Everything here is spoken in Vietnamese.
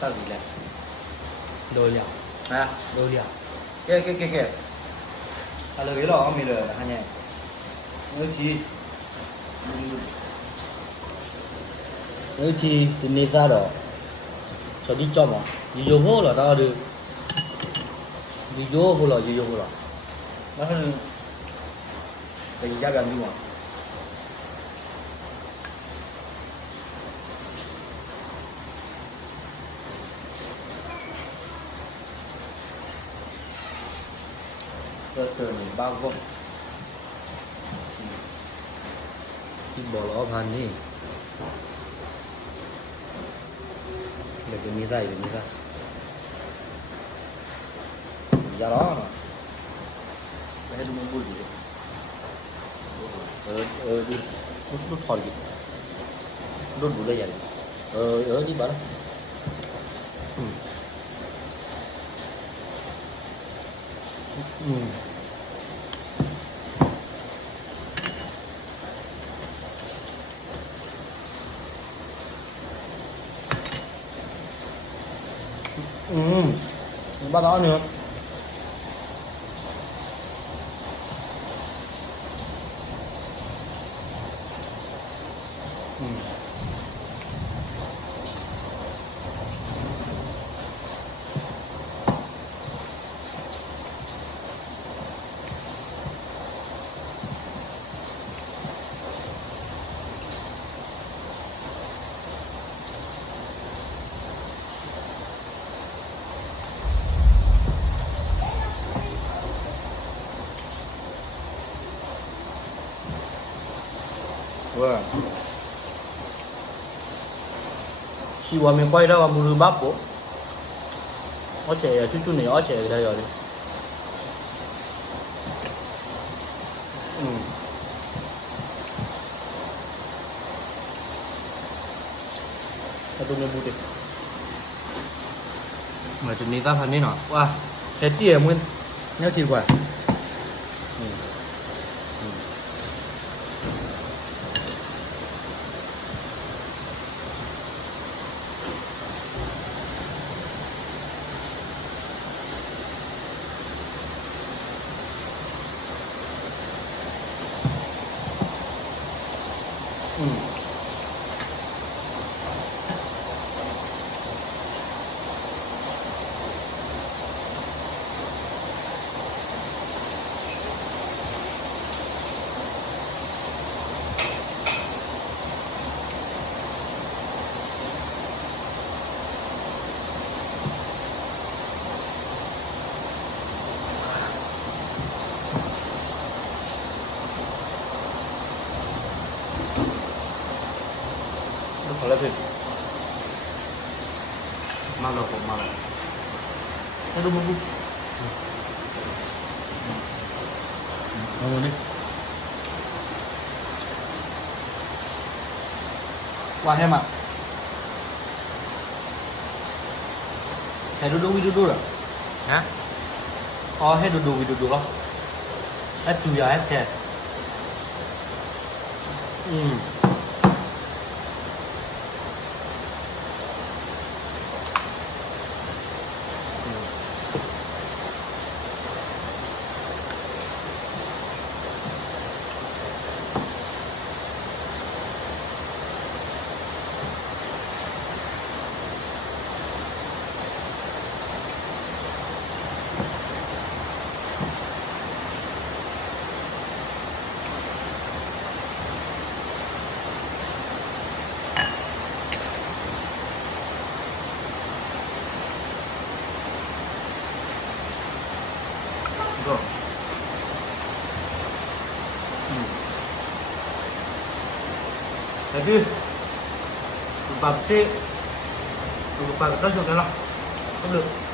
Tao gì này? Đôi liao. À, Đôi liao. cái. À lời cái lò mình là hai nhẹ. Nữa chi? Nếu chi thì nên ra đó. Cho đi cho mà. Đi vô hố là tao được. Đi vô hố là đi vô hố là. Nó hơn cái gì ra gần đi mà. Từ mình bao gồm Thì bỏ lỡ bàn đi. Để cái mi ra, để mi ra. ra đó mà cái này đúng vui gì Đi. Đút thỏi gì. Đút bù đây vậy. Đi bảo đó. Bắt đó nữa. wow Khi qua mình quay ra vào mùi bắp của. Ở trẻ chút chút này ở trẻ đây rồi đi. Satu minggu deh. Macam ni tak ni nak. Wah, healthy ya mungkin. Nhớ chi quả. Kalau tu, malah kok malah. Aduh bumbu. Mau ni. Wah hemat. Hai duduk lah. hả Oh, hai duduk lah. Chu ya hết kìa. rồi Jadi, lupa pasti, lupa kita juga lah. Không được.